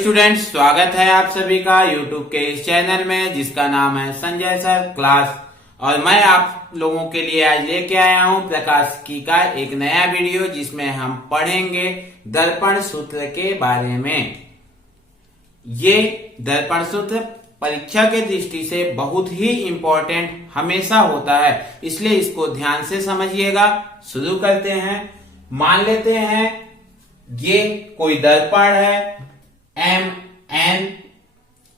Students, स्वागत है आप सभी का यूट्यूब के इस चैनल में जिसका नाम है संजय सर क्लास। और मैं आप लोगों के लिए आज लेके आया हूं प्रकाशिकी का एक नया वीडियो जिसमें हम पढ़ेंगे दर्पण सूत्र के बारे में। ये दर्पण सूत्र परीक्षा के दृष्टि से बहुत ही इम्पोर्टेंट हमेशा होता है, इसलिए इसको ध्यान से समझिएगा। शुरू करते हैं। मान लेते हैं ये कोई दर्पण है MN,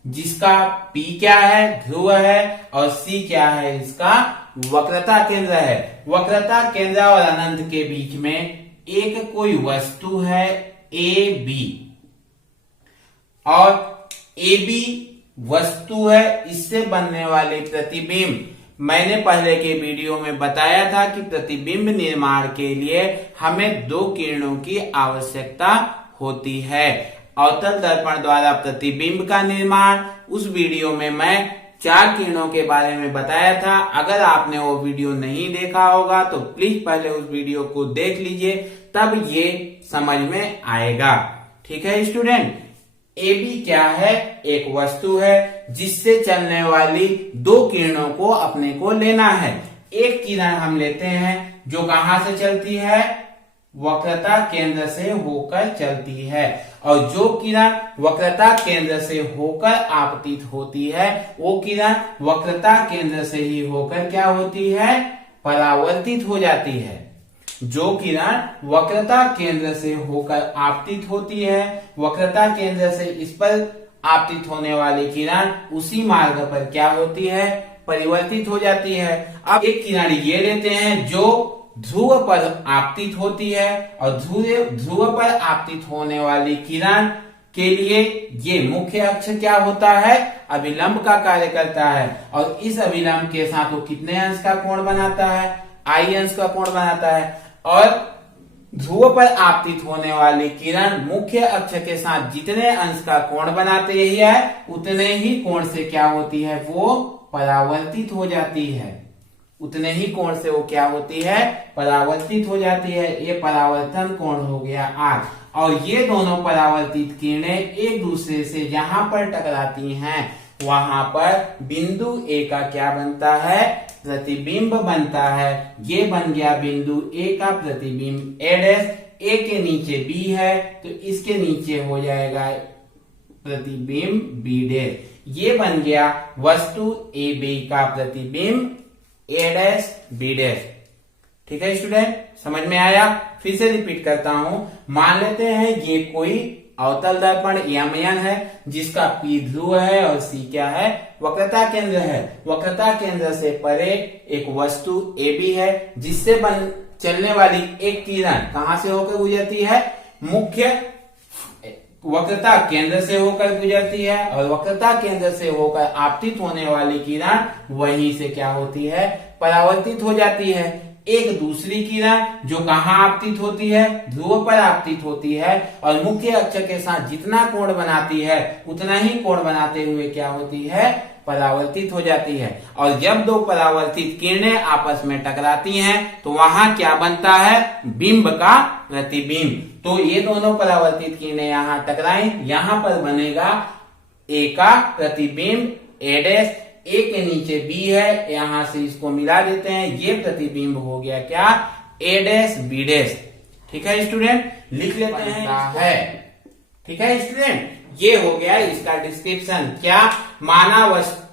जिसका P क्या है, ध्रुव है, और C क्या है, इसका वक्रता केंद्र है। वक्रता केंद्र और अनंत के बीच में एक कोई वस्तु है AB, और AB वस्तु है। इससे बनने वाले प्रतिबिंब, मैंने पहले के वीडियो में बताया था कि प्रतिबिंब निर्माण के लिए हमें दो किरणों की आवश्यकता होती है। अवतल दर्पण द्वारा प्रतिबिंब का निर्माण, उस वीडियो में मैं 4 किरणों के बारे में बताया था। अगर आपने वो वीडियो नहीं देखा होगा तो प्लीज पहले उस वीडियो को देख लीजिए, तब ये समझ में आएगा। ठीक है स्टूडेंट, AB क्या है? एक वस्तु है जिससे चलने वाली दो किरणों को अपने को लेना है। एक किरण हम लेते हैं जो कहां से चलती है, वक्रता केंद्र से होकर चलती है, और जो किरण वक्रता केंद्र से होकर आपतित होती है वो किरण वक्रता केंद्र से ही होकर क्या होती है, परावर्तित हो जाती है। जो किरण वक्रता केंद्र से होकर आपतित होती है, वक्रता केंद्र से इस पर आपतित होने वाली किरण उसी मार्ग पर क्या होती है, परिवर्तित हो जाती है। अब एक किरण ये लेते हैं जो ध्रुव पर आपतित होती है, और ध्रुव पर आपतित होने वाली किरण के लिए ये मुख्य अक्ष क्या होता है, अभिलंब का कार्य करता है, और इस अभिलंब के साथ वो कितने अंश का कोण बनाता है, I अंश का कोण बनाता है। और ध्रुव पर आपतित होने वाली किरण मुख्य अक्ष के साथ जितने अंश का कोण बनाते ही है उतने ही कोण से क्या होती है, वो परावर्तित हो जाती है। उतने ही कोण से वो क्या होती है, परावर्तित हो जाती है। ये परावर्तन कोण हो गया R। और ये दोनों परावर्तित किरणें एक दूसरे से जहां पर टकराती हैं वहां पर बिंदु A का क्या बनता है, प्रतिबिंब बनता है। ये बन गया बिंदु A का प्रतिबिंब A के नीचे B है तो इसके नीचे हो जाएगा प्रतिबिंब B'। ये बन गया वस्तु AB का प्रतिबिंब A', B'। ठीक है स्टूडेंट, समझ में आया? फिर से रिपीट करता हूं। मान लेते हैं ये कोई अवतल दर्पण MN है जिसका P ध्रुव है और C क्या है, वक्रता केंद्र है। वक्रता केंद्र से परे एक वस्तु AB है जिससे चलने वाली एक किरण कहां से होकर गुजरती है, मुख्य वक्रता केंद्र से होकर गुजरती है, और वक्रता केंद्र से होकर आपतित होने वाली किरण वहीं से क्या होती है, परावर्तित हो जाती है। एक दूसरी किरण जो कहां आपतित होती है, ध्रुव पर आपतित होती है, और मुख्य अक्ष के साथ जितना कोण बनाती है उतना ही कोण बनाते हुए क्या होती है, परावर्तित हो जाती है। और जब दो परावर्तित किरणें आपस में टकराती हैं तो वहां क्या बनता है, बिंब का प्रतिबिंब। तो ये दोनों परावर्तित किरणें यहां टकराई, यहां पर बनेगा A का प्रतिबिंब A' के नीचे B है, यहां से इसको मिला देते हैं, ये प्रतिबिंब हो गया क्या, A' B'। ठीक है स्टूडेंट, लिख लेते हैं। ठीक है स्टूडेंट, ये हो गया इसका डिस्क्रिप्शन। क्या माना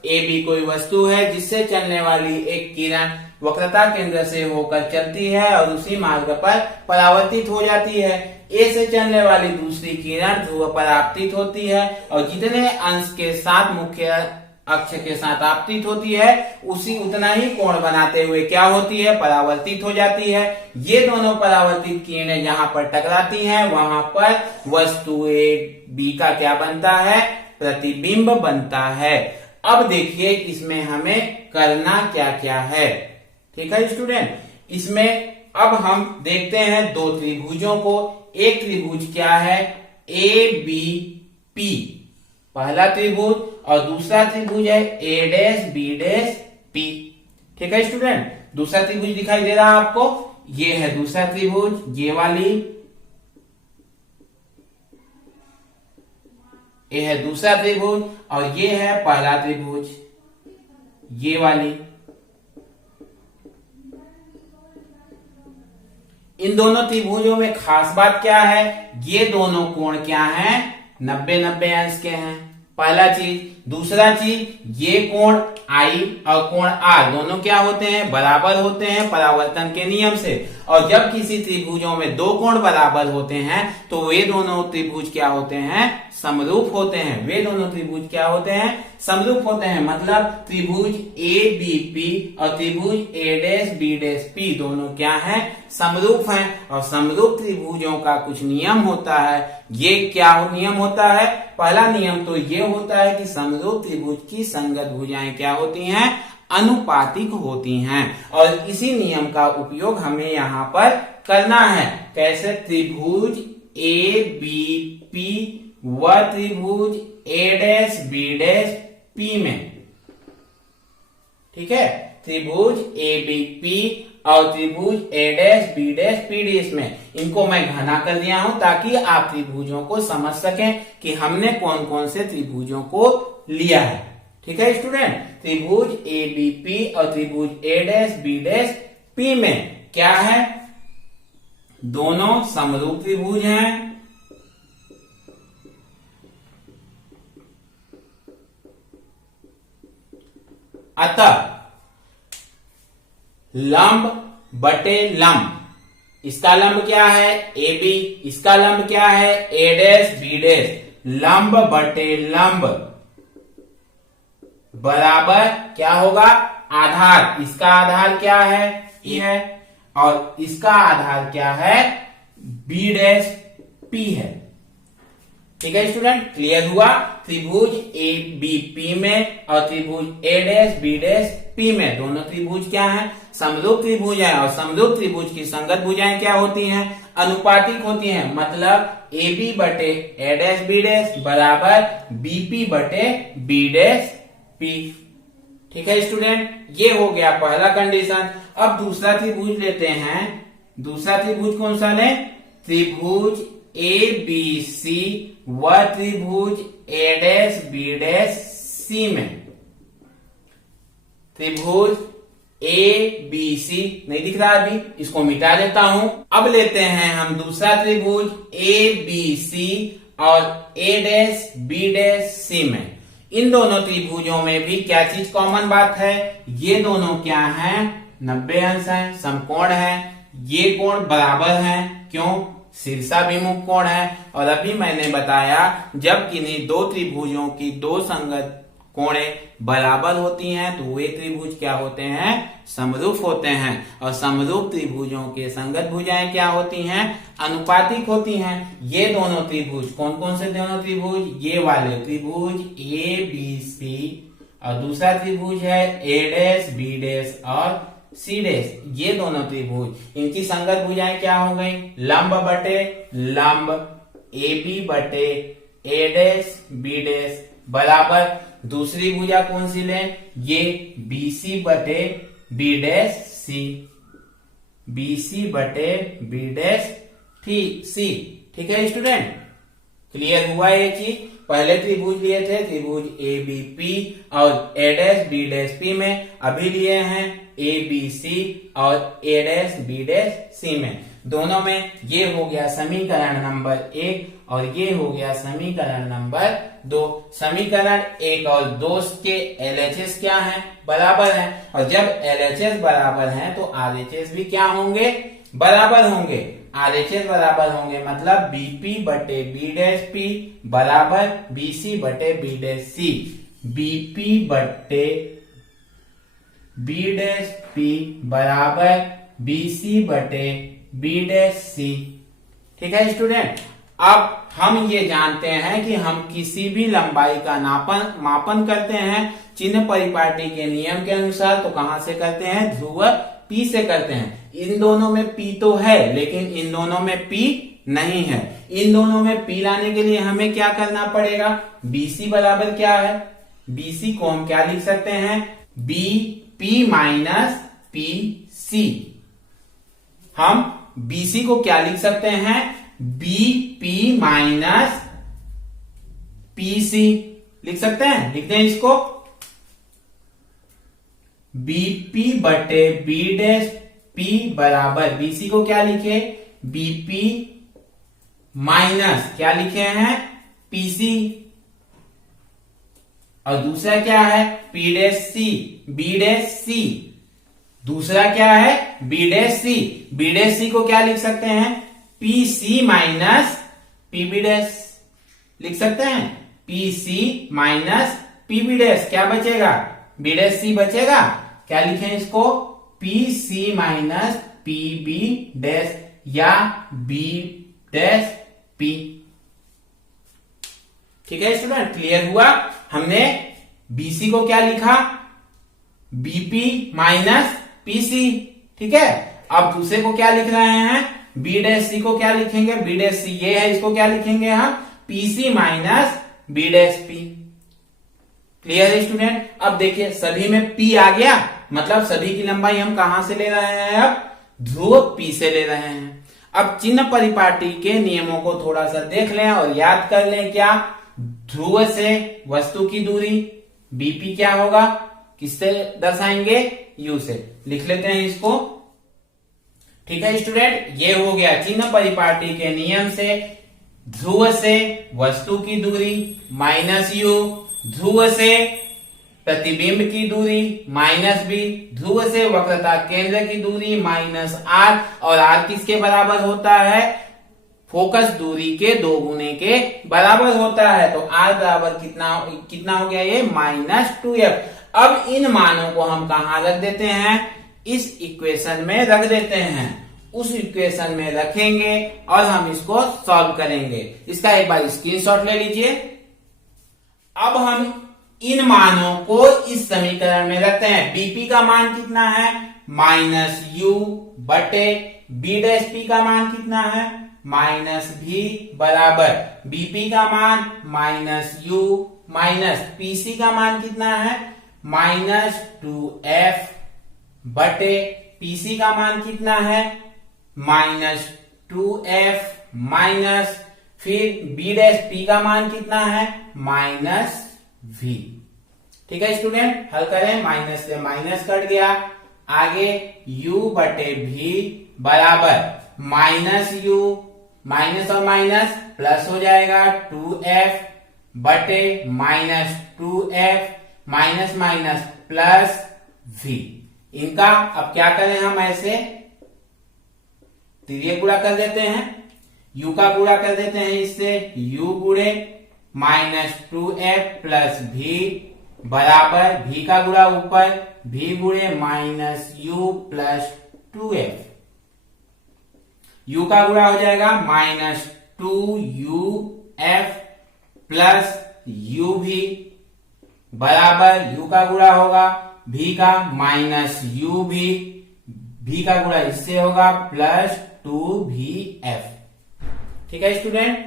AB कोई वस्तु है जिससे चलने वाली एक किरण वक्रता केंद्र से होकर चलती है और उसी मार्ग पर परावर्तित हो जाती है। A से चलने वाली दूसरी किरण ध्रुव पर आपतित होती है, और जितने अंश के साथ मुख्य अक्ष के साथ आपतित होती है उसी उतना ही कोण बनाते हुए क्या होती है, परावर्तित हो जाती है। ये दोनों परावर्तित किरणें जहां पर टकराती हैं वहां पर वस्तु AB का क्या बनता है, प्रतिबिंब बनता है। अब देखिए इसमें हमें करना क्या क्या है। ठीक है स्टूडेंट, इसमें अब हम देखते हैं दो त्रिभुजों को। एक त्रिभुज क्या है, ABP पहला त्रिभुज, और दूसरा त्रिभुज है A' B', P। ठीक है स्टूडेंट, दूसरा त्रिभुज दिखाई दे रहा है आपको, ये है दूसरा त्रिभुज, ये वाली ये है दूसरा त्रिभुज और ये है पहला त्रिभुज, ये वाली। इन दोनों त्रिभुजों में खास बात क्या है, ये दोनों कोण क्या हैं, 90-90 अंश के हैं, पहला चीज। दूसरा चीज, ये कोण आई और कोण आर दोनों क्या होते हैं, बराबर होते हैं परावर्तन के नियम से। और जब किसी त्रिभुजों में दो कोण बराबर होते हैं तो वे दोनों त्रिभुज क्या होते हैं, समरूप होते हैं। वे दोनों त्रिभुज क्या होते हैं, समरूप होते हैं। मतलब त्रिभुज ए बी पी और त्रिभुज A dash B dash P दोनों क्या हैं, समरूप हैं। और समरूप त्रिभुजों का कुछ नियम होता है। ये क्या नियम होता है, पहला नियम तो ये होता है कि समरूप त्रिभुज की संगत भुजाएं क्या होती हैं, अनुपातिक होती हैं। और इसी नियम का उपयोग हमें यहाँ पर करना है। कैसे, त्रिभुज ए बी पी व त्रिभुज A dash B dash P में, ठीक है, त्रिभुज ए बी पी और त्रिभुज A dash B dash P dash में, इनको मैं घना कर दिया हूं ताकि आप त्रिभुजों को समझ सकें कि हमने कौन कौन से त्रिभुजों को लिया है। ठीक है स्टूडेंट, त्रिभुज ए बी पी और त्रिभुज A dash B dash P में क्या है, दोनों समरूप त्रिभुज हैं। अतः लंब बटे लंब, इसका लंब क्या है ए बी, इसका लंब क्या है ए डैश बी डैश, लंब बटे लंब बराबर क्या होगा, आधार। इसका आधार क्या है, ए है, और इसका आधार क्या है, बी डैश पी है। ठीक है स्टूडेंट, क्लियर हुआ। त्रिभुज ए बी पी में और त्रिभुज A dash B dash P में दोनों त्रिभुज क्या हैं, समरूप त्रिभुज है। और समरूप त्रिभुज की संगत भुजाएं क्या होती हैं, अनुपातिक होती हैं। मतलब ए बी बटे ए डैश बी डैश बराबर बी पी बटे बी डैश पी। ठीक है स्टूडेंट, ये हो गया पहला कंडीशन। अब दूसरा त्रिभुज लेते हैं। दूसरा त्रिभुज कौन सा लें, त्रिभुज ए बी सी व त्रिभुज A dash B dash C में, त्रिभुज ए बी सी नहीं दिख रहा अभी, इसको मिटा देता हूं। अब लेते हैं हम दूसरा त्रिभुज ए बी सी और ए डैश बी डैश सी में। इन दोनों त्रिभुजों में भी क्या चीज कॉमन बात है, ये दोनों क्या हैं, 90 अंश हैं, समकोण हैं। ये कोण बराबर हैं, क्यों, शीर्षाभिमुख कोण है। और अभी मैंने बताया जब किन्हीं दो त्रिभुजों की दो संगत कोणें बराबर होती हैं तो वे त्रिभुज क्या होते हैं, समरूप होते हैं। और समरूप त्रिभुजों के संगत भुजाएं क्या होती हैं, अनुपातिक होती हैं। ये दोनों त्रिभुज कौन कौन से दोनों त्रिभुज, ये वाले त्रिभुज ए बी सी और दूसरा त्रिभुज है ए डैश बी डैश और सी डैश, ये दोनों त्रिभुज, इनकी संगत भुजाएं क्या हो गई, लंब बटे लंब ए बी बटे ए डैश बी डैश बराबर दूसरी भुजा कौन सी लें, ये बी सी बटे B dash C, B C बटे बी डैश सी। ठीक है स्टूडेंट, क्लियर हुआ ये चीज। पहले त्रिभुज लिए थे त्रिभुज ए बी पी और ए डैश बी डैश पी में, अभी लिए हैं ए बी सी और ए डैश बी डैश सी में। दोनों में ये हो गया समीकरण नंबर 1 और ये हो गया समीकरण नंबर 2। समीकरण 1 और 2 के LHS क्या है, बराबर है। और जब LHS बराबर है तो RHS भी क्या होंगे, बराबर होंगे। RHS बराबर होंगे मतलब BP बटे बी डैश पी बराबर BC बटे बी डैश सी, BP बटे बी डैश पी बराबर BC बटे बी डैश सी। ठीक है स्टूडेंट, अब हम ये जानते हैं कि हम किसी भी लंबाई का मापन करते हैं चिन्ह परिपाटी के नियम के अनुसार, तो कहां से करते हैं, ध्रुव P से करते हैं। इन दोनों में P तो है लेकिन इन दोनों में P नहीं है। इन दोनों में P लाने के लिए हमें क्या करना पड़ेगा, BC बराबर क्या है, BC को हम क्या लिख सकते हैं, BP माइनस PC। हम BC को क्या लिख सकते हैं, BP माइनस पीसी लिख सकते हैं, लिखते हैं इसको बीपी बटे बी डैश पी बराबर, बीसी को क्या लिखे, बीपी माइनस क्या लिखे हैं, पीसी, और दूसरा क्या है, P dash C, B dash C, दूसरा क्या है, B dash C, B dash C को क्या लिख सकते हैं, पीसी माइनस पीबी डैश लिख सकते हैं, पीसी माइनस पीबी डैश, क्या बचेगा, बी डैश सी बचेगा, क्या लिखें इसको, पीसी माइनस पीबी डैश या बी डैश पी। ठीक है स्टूडेंट, क्लियर हुआ, हमने बीसी को क्या लिखा, बीपी माइनस पीसी, ठीक है। अब दूसरे को क्या लिख रहे हैं, बी डैश सी को क्या लिखेंगे, बी डैश सी ये है, इसको क्या लिखेंगे हम, PC minus B dash P. Clear है स्टूडेंट। अब देखिए सभी में पी आ गया, मतलब सभी की लंबाई हम कहां से ले रहे हैं, अब ध्रुव पी से ले रहे हैं। अब चिन्ह परिपाटी के नियमों को थोड़ा सा देख लें और याद कर लें, क्या, ध्रुव से वस्तु की दूरी बीपी क्या होगा, किससे दर्शाएंगे, यू से, लिख लेते हैं इसको। ठीक है स्टूडेंट, ये हो गया चिन्ह परिपाटी के नियम से ध्रुव से वस्तु की दूरी माइनस यू, ध्रुव से प्रतिबिंब की दूरी माइनस बी, ध्रुव से वक्रता केंद्र की दूरी माइनस आर, और आर किसके बराबर होता है, फोकस दूरी के 2 गुने के बराबर होता है। तो आर बराबर कितना हो गया, ये -2f। अब इन मानों को हम कहां रख देते हैं, इस इक्वेशन में रख देते हैं, उस इक्वेशन में रखेंगे और हम इसको सॉल्व करेंगे। इसका एक बार स्क्रीनशॉट ले लीजिए। अब हम इन मानों को इस समीकरण में रखते हैं। बीपी का मान कितना है, -u बटे बी डैश पी का मान कितना है, -v बराबर बीपी का मान -u माइनस पीसी का मान कितना है, -2f बटे पीसी का मान कितना है, -2f माइनस फिर बी डैश पी का मान कितना है, -v। ठीक है स्टूडेंट, हल करें, माइनस से माइनस कट गया, आगे u बटे v बराबर -u, माइनस और माइनस प्लस हो जाएगा 2f बटे -2f minus minus plus v। इनका अब क्या करें, हम ऐसे तिर्यक गुणा कर देते हैं, u का गुणा कर देते हैं इससे, u गुणे -2f प्लस v बराबर v का गुणा ऊपर, v गुणे -u प्लस 2f, u का गुणा हो जाएगा -2uf प्लस uv बराबर u का गुणा होगा v का -uv, v का गुणा इससे होगा प्लस 2vf। ठीक है स्टूडेंट,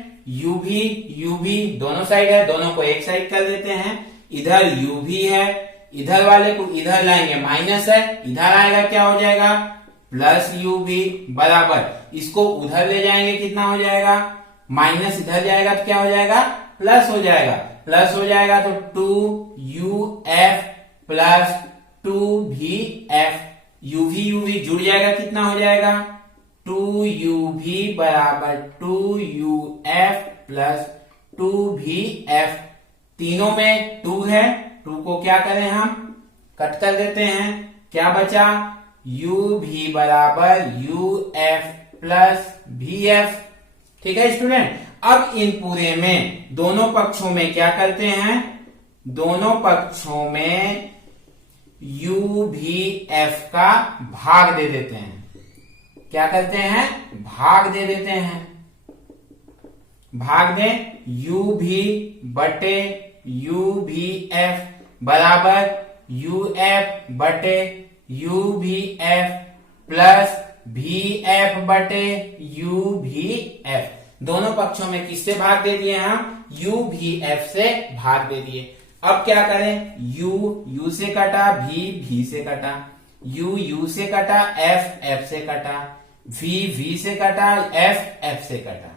uv दोनों साइड है, दोनों को एक साइड कर देते हैं, इधर uv है, इधर वाले को इधर लाएंगे, माइनस है, इधर आएगा क्या हो जाएगा, प्लस uv बराबर, इसको उधर ले जाएंगे कितना हो जाएगा, माइनस इधर जाएगा तो क्या हो जाएगा, प्लस हो जाएगा, प्लस हो जाएगा तो 2uf प्लस 2vf, uv जुड़ जाएगा, कितना हो जाएगा, 2uv बराबर 2uf प्लस 2vf, तीनों में 2 है, 2 को क्या करें हम, कट कर देते हैं, क्या बचा, uv बराबर uf प्लस vf। ठीक है स्टूडेंट, अब इन पूरे में दोनों पक्षों में क्या करते हैं, दोनों पक्षों में uvf का भाग दे देते हैं, क्या करते हैं, भाग दे देते हैं, भाग दें, uv बटे uvf बराबर uf बटे uvf प्लस vf बटे uvf, दोनों पक्षों में किससे भाग दे दिए हम, uvf से भाग दे दिए। अब क्या करें, u से कटा, v से कटा, u से कटा, f से कटा, v से कटा, f से कटा।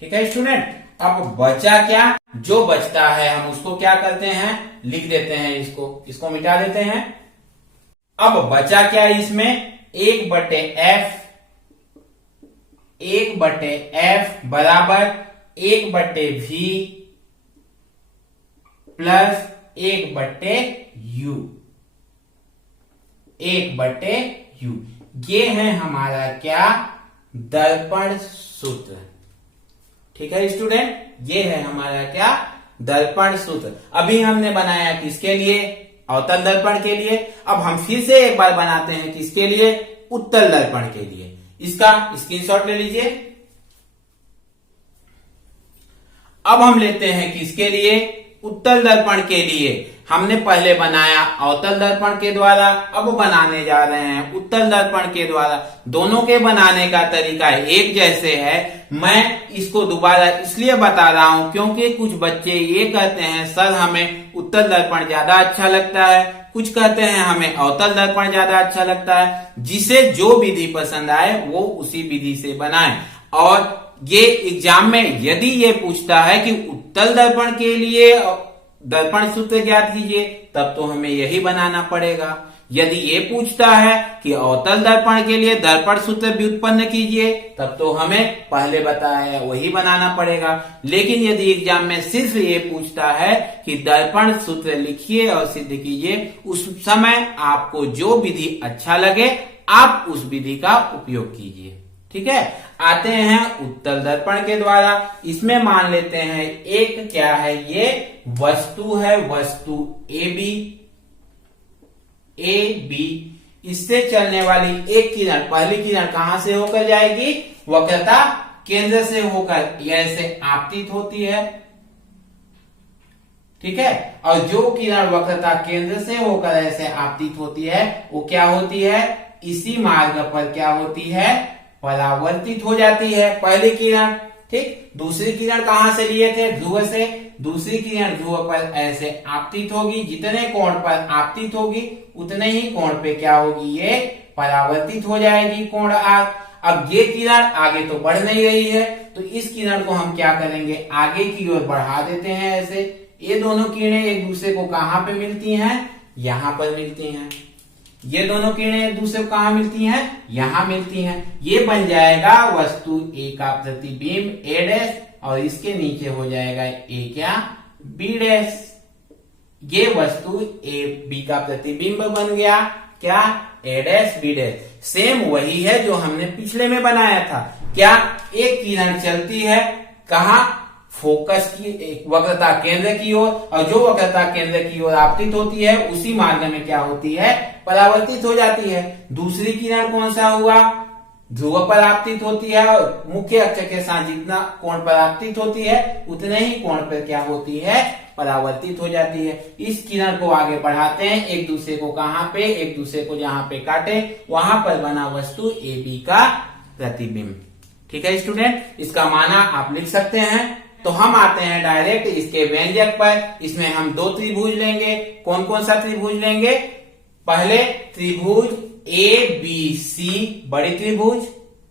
ठीक है स्टूडेंट, अब बचा क्या, जो बचता है हम उसको क्या करते हैं, लिख देते हैं, इसको मिटा देते हैं। अब बचा क्या इसमें, 1/f बराबर 1/v प्लस 1/u, 1/u। ये है हमारा क्या, दर्पण सूत्र। ठीक है स्टूडेंट, ये है हमारा क्या, दर्पण सूत्र। अभी हमने बनाया किसके लिए, अवतल दर्पण के लिए। अब हम फिर से एक बार बनाते हैं किसके लिए, उत्तल दर्पण के लिए। इसका स्क्रीनशॉट ले लीजिए। अब हम लेते हैं किसके लिए, उत्तल दर्पण के लिए। हमने पहले बनाया अवतल दर्पण के द्वारा, अब बनाने जा रहे हैं उत्तल दर्पण के द्वारा। दोनों के बनाने का तरीका एक जैसे है। मैं इसको दोबारा इसलिए बता रहा हूं क्योंकि कुछ बच्चे ये कहते हैं सर हमें उत्तल दर्पण ज्यादा अच्छा लगता है, कुछ कहते हैं हमें अवतल दर्पण ज्यादा अच्छा लगता है। जिसे जो विधि पसंद आए वो उसी विधि से बनाए। और ये एग्जाम में यदि ये पूछता है कि उत्तल दर्पण के लिए दर्पण सूत्र ज्ञात कीजिए, तब तो हमें यही बनाना पड़ेगा। यदि ये पूछता है कि अवतल दर्पण के लिए दर्पण सूत्र व्युत्पन्न कीजिए, तब तो हमें पहले बताया वही बनाना पड़ेगा। लेकिन यदि एग्जाम में सिर्फ ये पूछता है कि दर्पण सूत्र लिखिए और सिद्ध कीजिए, उस समय आपको जो विधि अच्छा लगे आप उस विधि का उपयोग कीजिए। ठीक है, आते हैं उत्तल दर्पण के द्वारा। इसमें मान लेते हैं एक क्या है, ये वस्तु है, वस्तु ए बी, इससे चलने वाली एक किरण, पहली किरण कहां से होकर जाएगी, वक्रता केंद्र से होकर ऐसे आपतित होती है। ठीक है, और जो किरण वक्रता केंद्र से होकर ऐसे आपतित होती है वो क्या होती है, इसी मार्ग पर क्या होती है, परावर्तित हो जाती है पहली किरण। ठीक, दूसरी किरण कहां से लिए थे, ध्रुव से। दूसरी किरण ध्रुव पर ऐसे आपतित होगी, जितने कोण पर आपतित होगी उतने ही कोण पे क्या होगी, ये परावर्तित हो जाएगी कोण आग। अब ये किरण आगे तो बढ़ नहीं रही है, तो इस किरण को हम क्या करेंगे, आगे की ओर बढ़ा देते हैं ऐसे। ये दोनों किरणें एक दूसरे को कहां पे मिलती हैं, यहां पर मिलती हैं। ये दोनों किरणें एक दूसरे को कहां मिलती हैं, यहां मिलती हैं। ये बन जाएगा वस्तु ए का प्रतिबिंब ए डैश, और इसके नीचे हो जाएगा ए क्या, बी डैश। ये वस्तु ए बी का प्रतिबिंब बन गया क्या, ए डैश बी डैश। सेम वही है जो हमने पिछले में बनाया था। क्या, एक किरण चलती है कहा, फोकस की वक्रता केंद्र की ओर, और जो वक्रता केंद्र की ओर आपतित होती है उसी मार्ग में क्या होती है, परावर्तित हो जाती है। दूसरी किरण कौन सा हुआ, ध्रुव पर आपतित होती है, और मुख्य अक्ष के साथ जितना कोण पर आपतित होती है उतने ही कोण पर क्या होती है, परावर्तित हो जाती है। इस किरण को आगे बढ़ाते हैं, एक दूसरे को कहां पे, एक दूसरे को जहां पे काटे वहां पर बना वस्तु ए बी का प्रतिबिंब। ठीक है स्टूडेंट, इसका माना आप लिख सकते हैं। तो हम आते हैं डायरेक्ट इसके व्यंजक पर। इसमें हम दो त्रिभुज लेंगे। कौन कौन सा त्रिभुज लेंगे, पहले त्रिभुज ए बी सी, बड़ी त्रिभुज,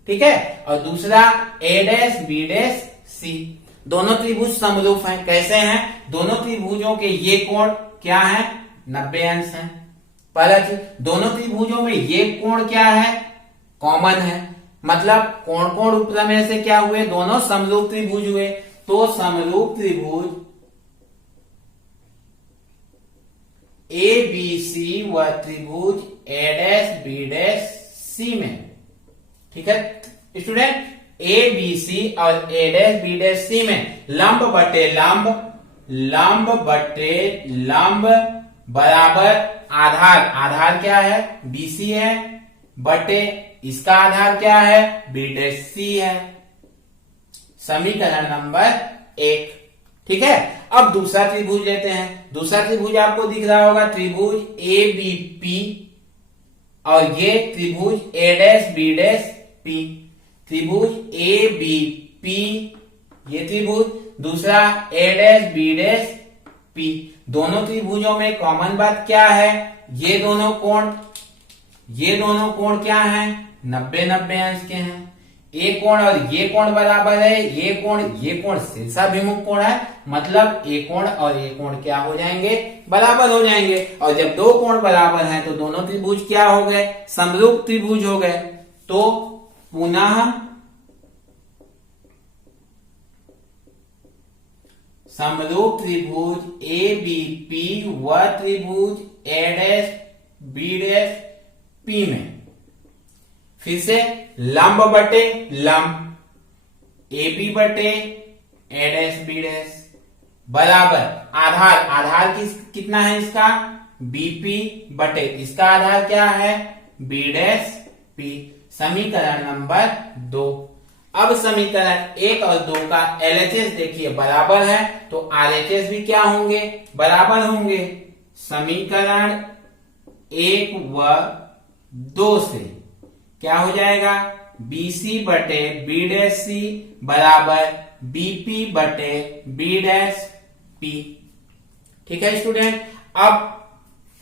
ठीक है, और दूसरा ए डैश बी डैश सी। दोनों त्रिभुज समरूप हैं। कैसे हैं, दोनों त्रिभुजों के ये कोण क्या है, 90 अंश है। पहला चीज, दोनों त्रिभुजों में ये कोण क्या है, कॉमन है। मतलब कोण कोण उपप्रमेय से क्या हुए, दोनों समरूप त्रिभुज हुए। तो समरूप त्रिभुज ए बी सी व त्रिभुज A dash B dash C में, ठीक है स्टूडेंट, ए बी सी और ए डैश बी डैश सी में लंब बटे लंब, लंब बटे लंब बराबर आधार, आधार क्या है, बीसी है, बटे इसका आधार क्या है, बी डैश सी है। समीकरण नंबर 1। ठीक है, अब दूसरा त्रिभुज लेते हैं। दूसरा त्रिभुज आपको दिख रहा होगा, त्रिभुज ए बी पी, और ये त्रिभुज A dash B dash P. त्रिभुज ए बी पी, ये त्रिभुज, दूसरा ए डैश बी डैश पी। दोनों त्रिभुजों में कॉमन बात क्या है, ये दोनों कोण क्या हैं, 90-90 अंश के हैं। ये कोण और ये कोण बराबर है, ये कोण शीर्षाभिमुख कोण है, मतलब ये कोण और ये कोण क्या हो जाएंगे, बराबर हो जाएंगे। और जब दो कोण बराबर हैं तो दोनों त्रिभुज क्या हो गए, समरूप त्रिभुज हो गए। तो पुनः समरूप त्रिभुज ए बी पी व त्रिभुज A dash B dash P में फिर से लंब बटे लंब ए बी बटे ए डैश बी डैश बराबर आधार कितना है इसका, बीपी बटे इसका आधार क्या है, बी डैश पी। समीकरण नंबर 2। अब समीकरण 1 और 2 का LHS देखिए बराबर है, तो RHS भी क्या होंगे, बराबर होंगे। समीकरण 1 व 2 से क्या हो जाएगा, BC बटे बी डैश सी बराबर BP बटे बी डैश पी। ठीक है स्टूडेंट, अब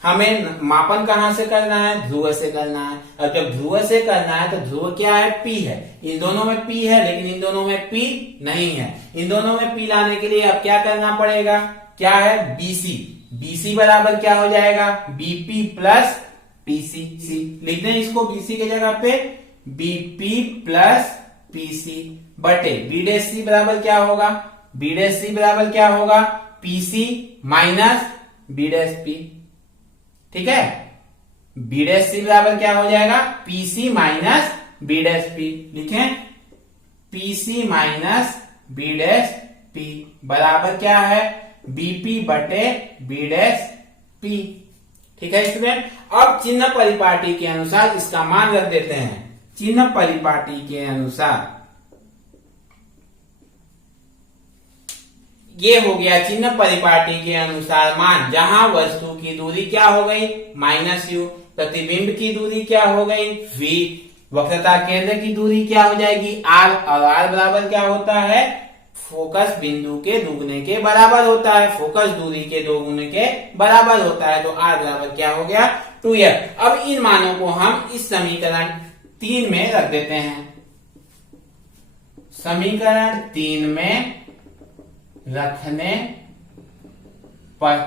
हमें मापन कहां से करना है, ध्रुव से करना है। और जब ध्रुव से करना है तो ध्रुव क्या है, P है। इन दोनों में P है लेकिन इन दोनों में P नहीं है। इन दोनों में P लाने के लिए अब क्या करना पड़ेगा, क्या है, BC बराबर क्या हो जाएगा, BP प्लस PC। लिख दें इसको BC के जगह पे BP प्लस PC बटे बी डैश सी बराबर क्या होगा, बी डैश सी बराबर क्या होगा, PC minus B dash P। ठीक है, बी डैश सी बराबर क्या हो जाएगा, PC minus B dash P। लिखें PC minus B dash P बराबर क्या है, BP बटे बी डैश P। ठीक है स्टूडेंट, अब चिन्ह परिपाटी के अनुसार इसका मान रख देते हैं। चिन्ह परिपाटी के अनुसार ये हो गया चिन्ह परिपाटी के अनुसार मान, जहां वस्तु की दूरी क्या हो गई, -u, प्रतिबिंब की दूरी क्या हो गई, v, वक्रता केंद्र की दूरी क्या हो जाएगी, r, और r बराबर क्या होता है, फोकस बिंदु के दुगने के बराबर होता है, फोकस दूरी के दोगुने के बराबर होता है। तो r बराबर क्या हो गया, 2f। अब इन मानों को हम इस समीकरण 3 में रख देते हैं। समीकरण 3 में रखने पर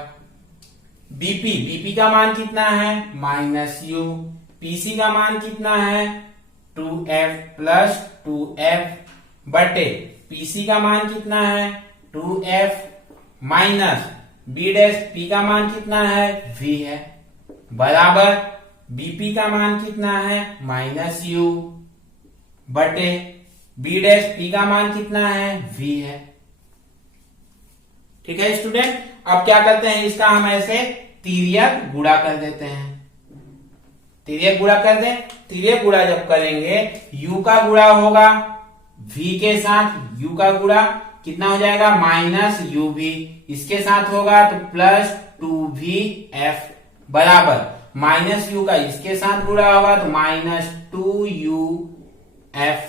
बीपी का मान कितना है, -u, पीसी का मान कितना है, 2f प्लस 2f बटे पीसी का मान कितना है, 2f minus B dash P का मान कितना है, v है, बराबर बीपी का मान कितना है, -u बटे बी डैश पी का मान कितना है, v है। ठीक है स्टूडेंट, अब क्या करते हैं, इसका हम ऐसे तिर्यक गुणा कर देते हैं। तिर्यक गुणा कर दें, तिर्यक गुणा जब करेंगे u का गुणा होगा v के साथ, u का गुणा कितना हो जाएगा, -uv, इसके साथ होगा तो प्लस 2vf बराबर -u का इसके साथ गुणा होगा तो -2uf,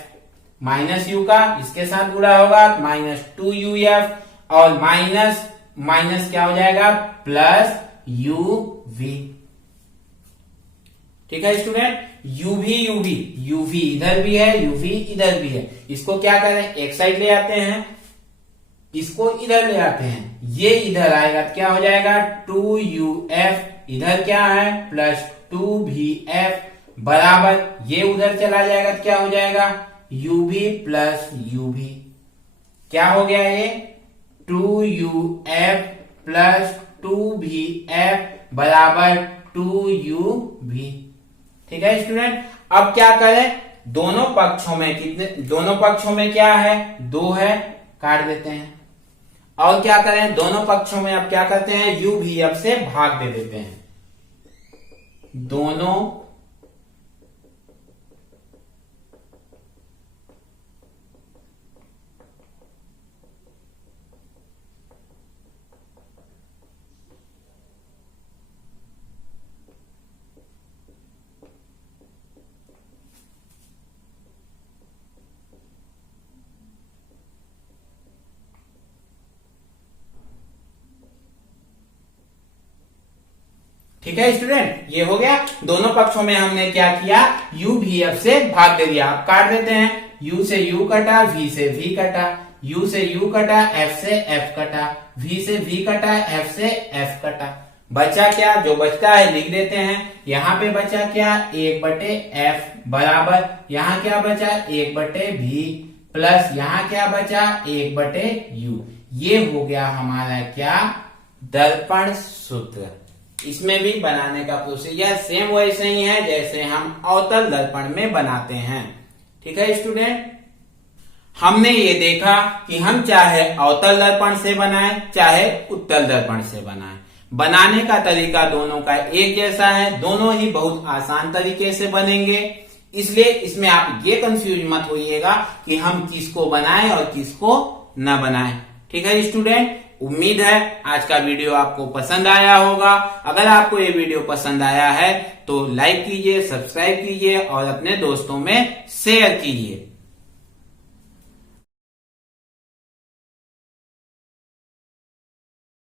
-u का इसके साथ गुणा होगा तो -2uf, और माइनस क्या हो जाएगा, प्लस uv। ठीक है स्टूडेंट, uv इधर भी है, uv इधर भी है। इसको क्या करें, एक साइड ले आते हैं, इसको इधर ले आते हैं, ये इधर आएगा तो क्या हो जाएगा, 2uf, इधर क्या है, प्लस 2vf बराबर ये उधर चला जाएगा तो क्या हो जाएगा, uv प्लस uv। क्या हो गया ये, 2uf प्लस 2vf बराबर 2uv। ठीक है स्टूडेंट, अब क्या करें, दोनों पक्षों में क्या है, 2 है, काट देते हैं। और क्या करें, दोनों पक्षों में अब क्या करते हैं, uvf से भाग दे देते हैं। दोनों ठीक है स्टूडेंट, ये हो गया। दोनों पक्षों में हमने क्या किया, uvf से भाग दे दिया। आप काट देते हैं, u से u कटा, v से v कटा, u से u कटा, f से f कटा, v से v कटा, f से f कटा। बचा क्या? जो बचता है लिख देते हैं। यहाँ पे बचा क्या? 1/f बराबर, यहाँ क्या बचा? 1/v प्लस यहाँ क्या बचा? 1/u। ये हो गया हमारा क्या? दर्पण सूत्र। इसमें भी बनाने का प्रोसीजर सेम वैसे ही है जैसे हम अवतल दर्पण में बनाते हैं। ठीक है स्टूडेंट, हमने ये देखा कि हम चाहे अवतल दर्पण से बनाएं चाहे उत्तल दर्पण से बनाएं, बनाने का तरीका दोनों का एक जैसा है, दोनों ही बहुत आसान तरीके से बनेंगे। इसलिए इसमें आप ये कंफ्यूज मत होइएगा कि हम किसको बनाएं और किसको न बनाएं। ठीक है स्टूडेंट, उम्मीद है आज का वीडियो आपको पसंद आया होगा। अगर आपको ये वीडियो पसंद आया है तो लाइक कीजिए, सब्सक्राइब कीजिए और अपने दोस्तों में शेयर कीजिए।